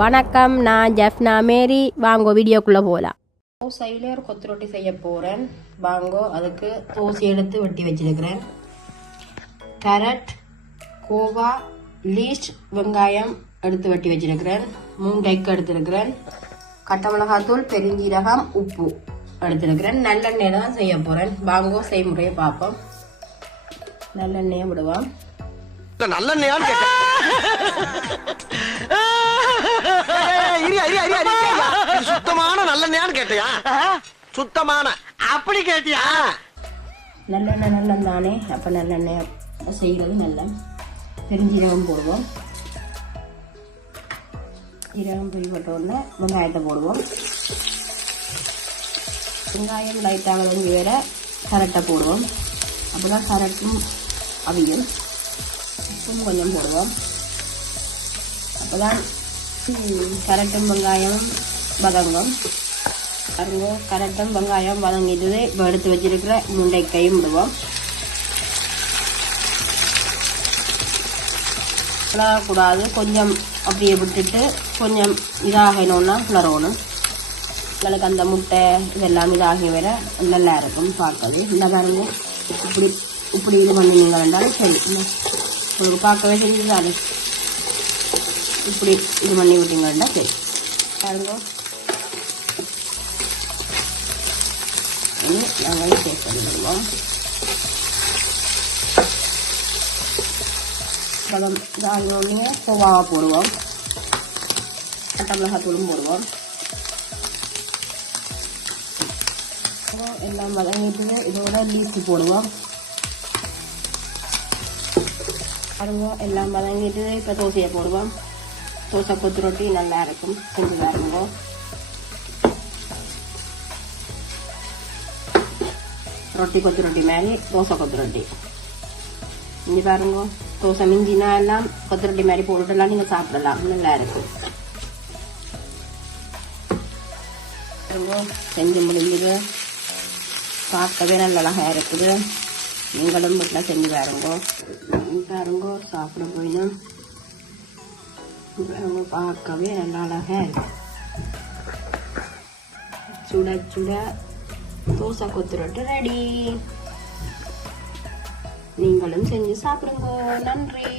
வணக்கம், நான் ஜெஃப்னா மேரி. வாங்கோ வீடியோக்குள்ளே போகலாம். தோசையில் ஒரு கொத்து ரொட்டி செய்ய போகிறேன். வாங்கோ, அதுக்கு தோசை எடுத்து வெட்டி வச்சிருக்கிறேன். கேரட், கோவா, லீஸ்ட், வெங்காயம் எடுத்து வெட்டி வச்சிருக்கிறேன். 3 எக் எடுத்துருக்கிறேன். கட்டை மிளகாத்தூள், பெருஞ்சீரகம், உப்பு எடுத்துருக்கிறேன். நல்லெண்ணெய் தான் செய்ய போகிறேன். வாங்கோ செய்முறையை பார்ப்போம். நல்லெண்ணெயை விடுவோம். நல்லெண்ணெயான்னு சுத்தமான நல்லெண்ணெயான்னு கேட்டியா? சுத்தமான அப்படி கேட்டியா? நல்லெண்ணெய் நல்லம் தானே, அப்போ நல்லெண்ணெய் செய்கிறது நல்ல. பெருஞ்சீரகம் போடுவோம். ஜீரகம் பொடி போட்டோடனே வெங்காயத்தை போடுவோம். வெங்காயம் லைட்டாக வதங்கி வேற கரட்டை போடுவோம். அப்போ தான் கரட்டும் அவியும். உப்பும் கொஞ்சம் போடுவோம். அப்போ தான் கரட்டும் வெங்காயம் வதங்கும். கரட்டும் வெங்காயம் வதங்கிட்டு இப்போ எடுத்து வச்சிருக்கிற முண்டைக்கையும் விடுவோம். கிளறக்கூடாது, கொஞ்சம் அப்படியே விட்டுட்டு கொஞ்சம் இதாகணும்னா கிளறணும். உங்களுக்கு அந்த முட்டை இதெல்லாம் இதாகி வர நல்லா இருக்கும் பார்க்கறது. இந்த பாருங்க, இப்படி இது பண்ணிங்க வேண்டாலும் சரி, உங்களுக்கு பார்க்கவே செஞ்சுதானே. இப்படி இது பண்ணி விட்டீங்கன்னா சரி பாருங்க. இனி நாங்கள் டேஸ்ட் பண்ணிடுவோம். பழம் இதாகினோடனே கோவாவை போடுவோம். கட்டை மிளகாத்தூளும் போடுவோம். எல்லாம் வதங்கிட்டு இதோட லீஸ்ட் போடுவோம். பாருங்க, எல்லாம் வதங்கிட்டு இப்போ தோசையை போடுவோம். தோசை கொத்து ரொட்டி நல்லா இருக்கும், செஞ்சு பாருங்க. ரொட்டி கொத்து ரொட்டி மாதிரி தோசை கொத்து ரொட்டி இங்கே பாருங்க. தோசை மிஞ்சினா எல்லாம் கொத்து ரொட்டி மாதிரி போட்டுலாம் நீங்கள் சாப்பிடலாம், நல்லா இருக்கும். பாருங்க, செஞ்சு முடிஞ்சுது. பார்க்கவே நல்ல அழகாக இருக்குது. நீங்களும் வீட்டில் செஞ்சு பாருங்க. சாப்பிட போயினா பார்க்கவே நல்லா அழகாக இருக்கு. சுட சுட தோசை கொத்து ரொட்டி ரெடி. நீங்களும் செஞ்சு சாப்பிடுங்க. நன்றி.